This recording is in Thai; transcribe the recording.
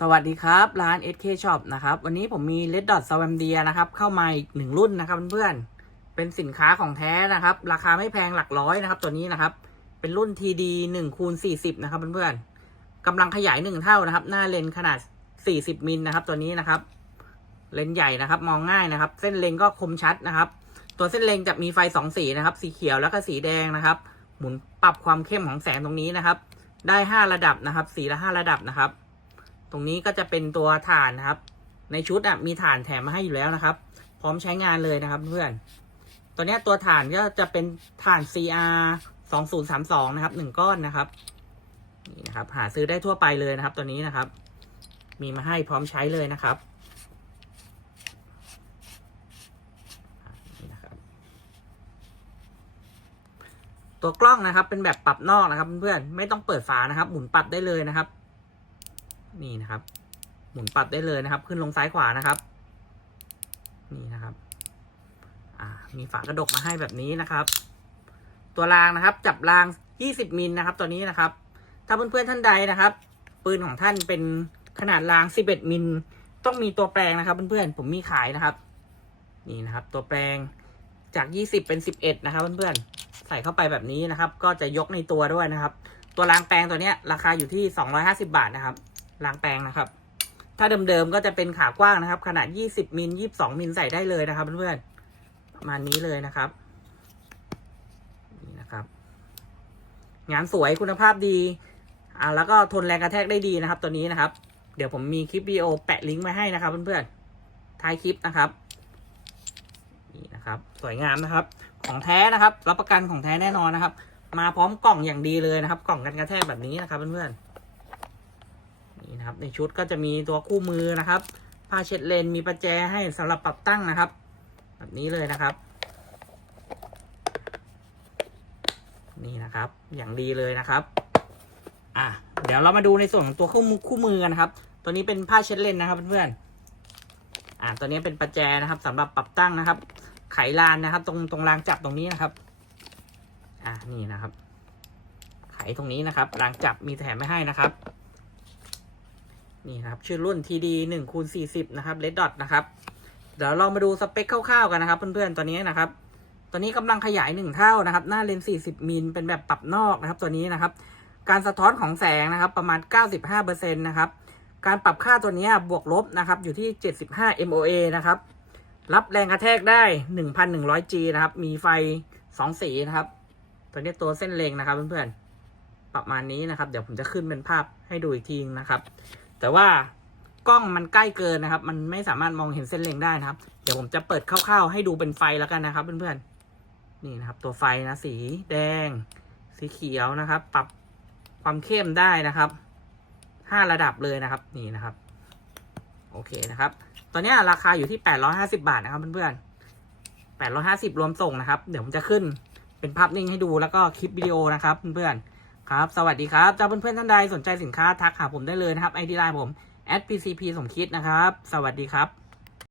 สวัสดีครับ ร้าน SK Shop นะครับ วันนี้ผมมี Red Dot s w a m d e r นะครับ เข้ามาอีกหนึ่งรุ่นนะครับเพื่อนๆเป็นสินค้าของแท้นะครับ ราคาไม่แพงหลักร้อยนะครับ ตัวนี้นะครับ เป็นรุ่น TD 1คูณ40 นะครับเพื่อนๆกำลังขยาย 1 เท่านะครับ หน้าเลนส์ขนาด 40 มิลนะครับ ตัวนี้นะครับ เลนส์ใหญ่นะครับ มองง่ายนะครับ เส้นเลนก็คมชัดนะครับ ตัวเส้นเลนจะมีไฟสองสีนะครับ สีเขียวแล้วก็สีแดงนะครับ หมุนปรับความเข้มของแสงตรงนี้นะครับ ได้ 5 ระดับนะครับ สีละ 5 ระดับนะครับ ตรงนี้ก็จะเป็นตัวฐานนะครับ ในชุดอะมีฐานแถมมาให้อยู่แล้วนะครับ พร้อมใช้งานเลยนะครับเพื่อน ตัวนี้ตัวฐานก็จะเป็นฐาน CR 2032นะครับหนึ่งก้อนนะครับนี่นะครับ หาซื้อได้ทั่วไปเลยนะครับ ตัวนี้นะครับ มีมาให้พร้อมใช้เลยนะครับนี่นะครับตัวกล้องนะครับเป็นแบบปรับนอกนะครับเพื่อนๆไม่ต้องเปิดฝานะครับ หมุนปรับได้เลยนะครับ นี่นะครับ หมุนปรับได้เลยนะครับ ขึ้นลงซ้ายขวานะครับ นี่นะครับมีฝากระดกมาให้แบบนี้นะครับ ตัวรางนะครับ จับราง 20 มิลนะครับ ตัวนี้นะครับ ถ้าเพื่อนๆท่านใดนะครับ ปืนของท่านเป็นขนาดราง 11 มิล ต้องมีตัวแปลงนะครับ เพื่อนๆ ผมมีขายนะครับ นี่นะครับ ตัวแปลงจาก 20 เป็น 11 นะครับ เพื่อนๆ ใส่เข้าไปแบบนี้นะครับ ก็จะยกในตัวด้วยนะครับ ตัวรางแปลงตัวเนี้ยราคาอยู่ที่ 250 บาทนะครับ รางแปลงนะครับ ถ้าเดิมๆก็จะเป็นขากว้างนะครับ ขนาด 20 มิล 22 มิลใส่ได้เลยนะครับเพื่อนๆประมาณนี้เลยนะครับนี่นะครับ งานสวยคุณภาพดี อ่าแล้วก็ทนแรงกระแทกได้ดีนะครับ ตัวนี้นะครับ เดี๋ยวผมมีคลิปวิดีโอแปะลิงก์ไว้ให้นะครับเพื่อนๆท้ายคลิปนะครับนี่นะครับ สวยงามนะครับ ของแท้นะครับรับประกันของแท้แน่นอนนะครับ มาพร้อมกล่องอย่างดีเลยนะครับ กล่องกันกระแทกแบบนี้นะครับเพื่อนๆ นะครับ ในชุดก็จะมีตัวคู่มือนะครับ ผ้าเช็ดเลนมีประแจให้สำหรับปรับตั้งนะครับ แบบนี้เลยนะครับ นี่นะครับ อย่างดีเลยนะครับ อะเดี๋ยวเรามาดูในส่วนของตัวคู่มือคู่มือกันะครับ ตัวนี้เป็นผ้าเช็ดเลนนะครับเพื่อนๆอะตัวนี้เป็นประแจนะครับสำหรับปรับตั้งนะครับ ไขลานนะครับ ตรงตรงรางจับตรงนี้นะครับอะนี่นะครับไขตรงนี้นะครับรางจับมีแถมไม่ให้นะครับ นี่นะครับชื่อรุ่น TD 1คูณ40 นะครับ Red Dot นะครับเดี๋ยวเรามาดูสเปคคร่าวๆกันนะครับ เพื่อนๆตัวนี้นะครับ ตัวนี้กำลังขยาย 1 เท่านะครับ หน้าเลนส์40มิลเป็นแบบปรับนอกนะครับ ตัวนี้นะครับ การสะท้อนของแสงนะครับ ประมาณ 95%นะครับการปรับค่าตัวนี้บวกลบนะครับ อยู่ที่ 75 MOA นะครับ รับแรงกระแทกได้ 1,100G นะครับ มีไฟ 2 สีนะครับ ตัวนี้ตัวเส้นเลงนะครับเพื่อนๆประมาณนี้นะครับ เดี๋ยวผมจะขึ้นเป็นภาพให้ดูอีกทีนะครับ แต่ว่ากล้องมันใกล้เกินนะครับ มันไม่สามารถมองเห็นเส้นเลงได้นะครับ เดี๋ยวผมจะเปิดคร่าวๆให้ดูเป็นไฟแล้วกันนะครับ เพื่อนๆ นี่นะครับ ตัวไฟนะสีแดง สีเขียวนะครับ ปรับความเข้มได้นะครับห้าระดับเลยนะครับ นี่นะครับ โอเคนะครับ ตอนนี้ราคาอยู่ที่แปดร้อยห้าสิบาทนะครับเพื่อนๆแปดร้อยห้าสิบรวมส่งนะครับ เดี๋ยวผมจะขึ้นเป็นภาพนิ่งให้ดูแล้วก็คลิปวิดีโอนะครับเพื่อนๆ ครับ สวัสดีครับจ้าเพื่อนๆท่านใดสนใจสินค้าทักหาผมได้เลยนะครับไอดีไลน์ผม @pcp สมคิดนะครับ สวัสดีครับ